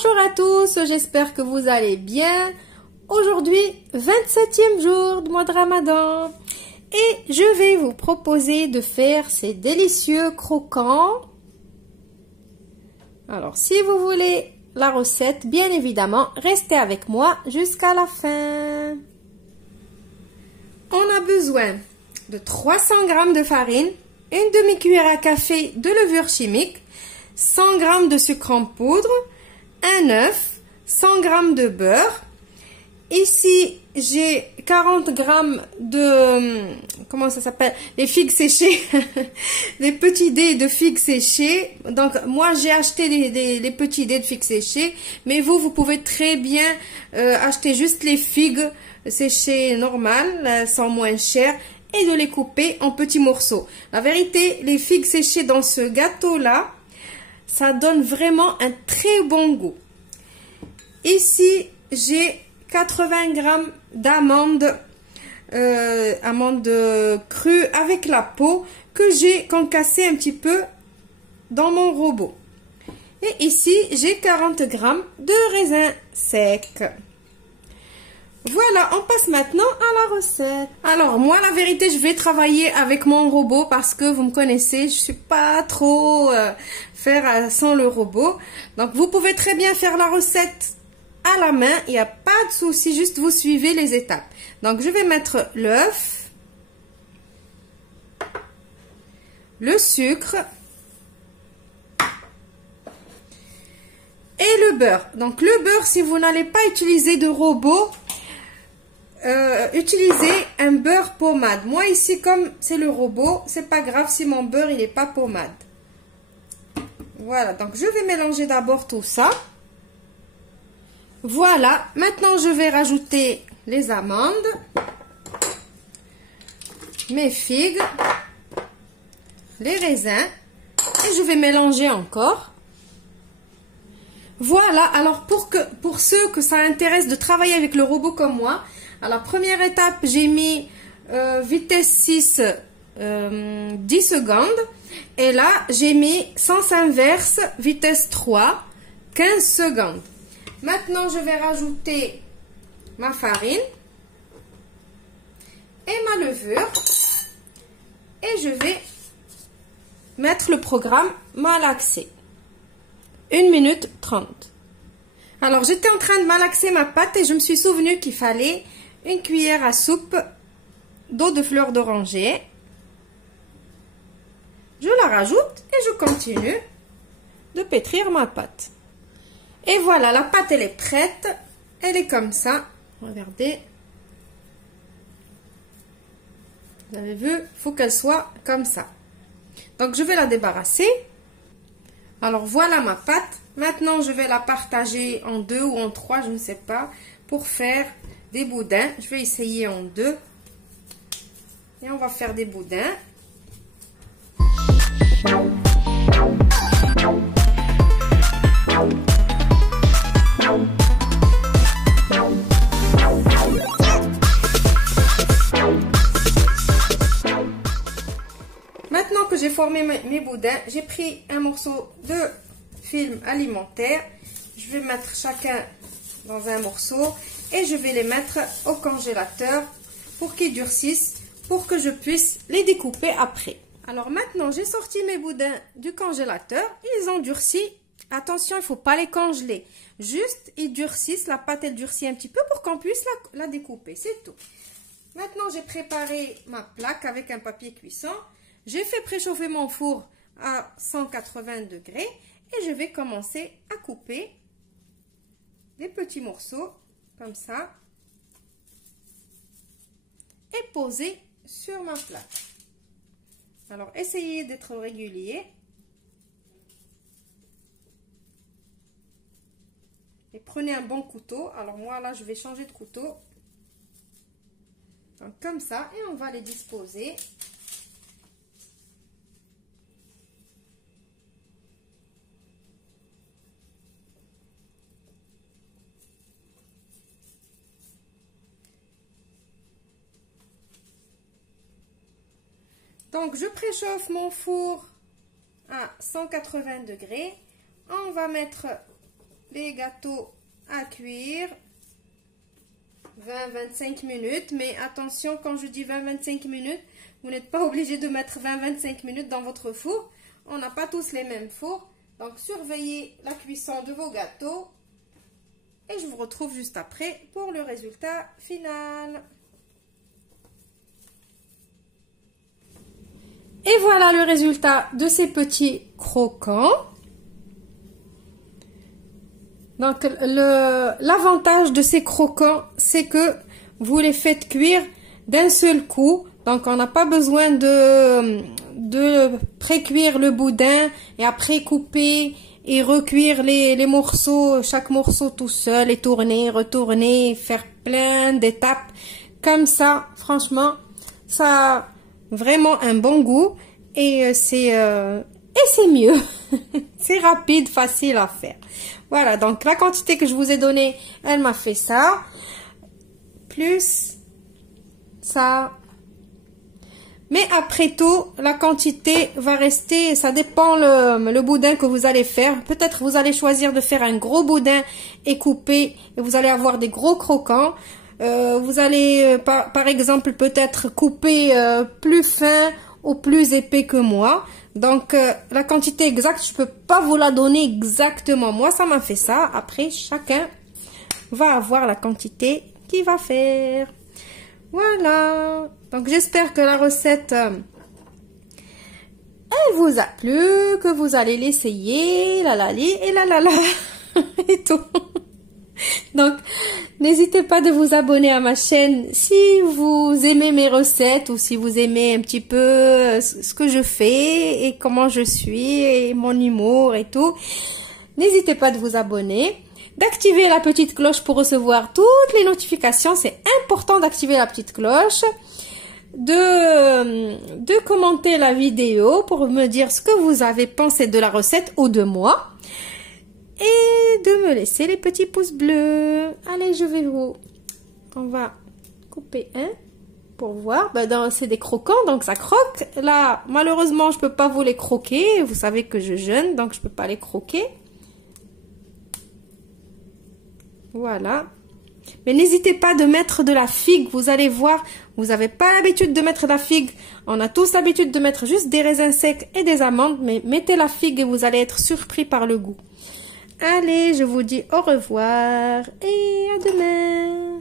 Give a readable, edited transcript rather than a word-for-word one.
Bonjour à tous, j'espère que vous allez bien. Aujourd'hui, 27e jour du mois de Ramadan. Et je vais vous proposer de faire ces délicieux croquants. Alors, si vous voulez la recette, bien évidemment, restez avec moi jusqu'à la fin. On a besoin de 300 g de farine, une demi-cuillère à café de levure chimique, 100 g de sucre en poudre, un œuf, 100 g de beurre. Ici, j'ai 40 g de, comment ça s'appelle, les figues séchées, les petits dés de figues séchées. Donc, moi, j'ai acheté les petits dés de figues séchées, mais vous pouvez très bien acheter juste les figues séchées normales, elles sont moins chères, et de les couper en petits morceaux. La vérité, les figues séchées dans ce gâteau-là, ça donne vraiment un très bon goût. Ici, j'ai 80 g d'amandes, amandes crues avec la peau que j'ai concassé un petit peu dans mon robot. Et ici, j'ai 40 g de raisins secs. Voilà, on passe maintenant à la recette. Alors, moi, la vérité, je vais travailler avec mon robot parce que vous me connaissez, je suis pas trop faire sans le robot. Donc, vous pouvez très bien faire la recette à la main, il n'y a pas de souci, juste vous suivez les étapes. Donc, je vais mettre l'œuf, le sucre et le beurre. Donc, le beurre, si vous n'allez pas utiliser de robot, utilisez un beurre pommade. Moi, ici, comme c'est le robot, c'est pas grave si mon beurre, il n'est pas pommade. Voilà, donc je vais mélanger d'abord tout ça. Voilà, maintenant je vais rajouter les amandes, mes figues, les raisins et je vais mélanger encore. Voilà, alors pour ceux que ça intéresse de travailler avec le robot comme moi, à la première étape j'ai mis vitesse 6 10 secondes et là j'ai mis sens inverse vitesse 3 15 secondes. Maintenant, je vais rajouter ma farine et ma levure et je vais mettre le programme malaxer. 1 minute 30. Alors, j'étais en train de malaxer ma pâte et je me suis souvenu qu'il fallait une cuillère à soupe d'eau de fleur d'oranger. Je la rajoute et je continue de pétrir ma pâte. Et voilà, la pâte, elle est prête. Elle est comme ça. Regardez. Vous avez vu, il faut qu'elle soit comme ça. Donc, je vais la débarrasser. Alors, voilà ma pâte. Maintenant, je vais la partager en 2 ou en 3, je ne sais pas, pour faire des boudins. Je vais essayer en 2. Et on va faire des boudins. Maintenant que j'ai formé mes boudins, j'ai pris un morceau de film alimentaire. Je vais mettre chacun dans un morceau et je vais les mettre au congélateur pour qu'ils durcissent, pour que je puisse les découper après. Alors maintenant, j'ai sorti mes boudins du congélateur. Ils ont durci. Attention, il ne faut pas les congeler. Juste, ils durcissent. La pâte, elle durcit un petit peu pour qu'on puisse la découper. C'est tout. Maintenant, j'ai préparé ma plaque avec un papier cuisson. J'ai fait préchauffer mon four à 180 degrés et je vais commencer à couper des petits morceaux comme ça et poser sur ma plaque. Alors, essayez d'être régulier et prenez un bon couteau. Alors, moi, là, je vais changer de couteau. Donc, comme ça, et on va les disposer. Donc, je préchauffe mon four à 180 degrés. On va mettre les gâteaux à cuire 20-25 minutes. Mais attention, quand je dis 20-25 minutes, vous n'êtes pas obligé de mettre 20-25 minutes dans votre four. On n'a pas tous les mêmes fours. Donc, surveillez la cuisson de vos gâteaux. Et je vous retrouve juste après pour le résultat final. Et voilà le résultat de ces petits croquants. Donc, l'avantage de ces croquants, c'est que vous les faites cuire d'un seul coup. Donc, on n'a pas besoin de pré-cuire le boudin et après couper et recuire les morceaux, chaque morceau tout seul et tourner, retourner, faire plein d'étapes. Comme ça, franchement, ça a vraiment un bon goût et c'est mieux. C'est rapide, facile à faire. Voilà, donc la quantité que je vous ai donnée, elle m'a fait ça. Plus ça. Mais après tout, la quantité va rester, ça dépend le boudin que vous allez faire. Peut-être vous allez choisir de faire un gros boudin et couper, et vous allez avoir des gros croquants. Vous allez, par exemple, peut-être couper plus fin ou plus épais que moi. Donc, la quantité exacte, je peux pas vous la donner exactement. Moi, ça m'a fait ça. Après, chacun va avoir la quantité qu'il va faire. Voilà. Donc, j'espère que la recette, elle vous a plu, que vous allez l'essayer, la la li et la la la et tout. Donc, n'hésitez pas de vous abonner à ma chaîne si vous aimez mes recettes ou si vous aimez un petit peu ce que je fais et comment je suis et mon humour et tout. N'hésitez pas de vous abonner, d'activer la petite cloche pour recevoir toutes les notifications. C'est important d'activer la petite cloche, de commenter la vidéo pour me dire ce que vous avez pensé de la recette ou de moi. Et de me laisser les petits pouces bleus. Allez, on va couper un pour voir. Ben, c'est des croquants, donc ça croque. Là, malheureusement, je peux pas vous les croquer. Vous savez que je jeûne, donc je peux pas les croquer. Voilà. Mais n'hésitez pas de mettre de la figue. Vous allez voir, vous n'avez pas l'habitude de mettre de la figue. On a tous l'habitude de mettre juste des raisins secs et des amandes. Mais mettez la figue et vous allez être surpris par le goût. Allez, je vous dis au revoir et à demain.